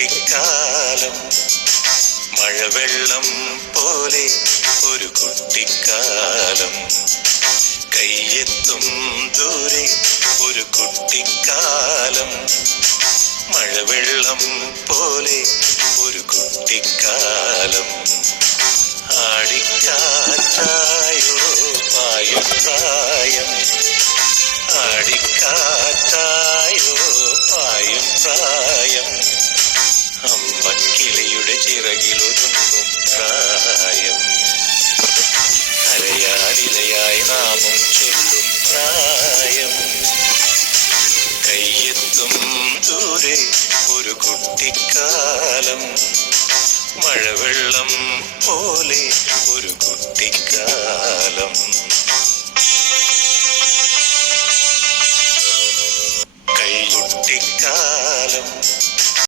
കുട്ടിക്കാലം മഴവെള്ളം പോലെ ഒരു കുട്ടിക്കാലം കയ്യെത്തും ദൂരെ ഒരു കുട്ടിക്കാലം മഴവെള്ളം പോലെ ഒരു കുട്ടിക്കാലം ആടിക്കാറ്റായോ പായും പ്രായം ആടിക്കാറ്റായോ പായും പ്രായം അമ്മക്കിളിയുടെ ചിറകിലൊരുങ്ങും പ്രായം അരയാലിലയായി നാമം ചൊല്ലും പ്രായം കയ്യെത്തും ദൂരെ ഒരു കുട്ടിക്കാലം മഴവെള്ളം പോലെ ഒരു കുട്ടിക്കാലം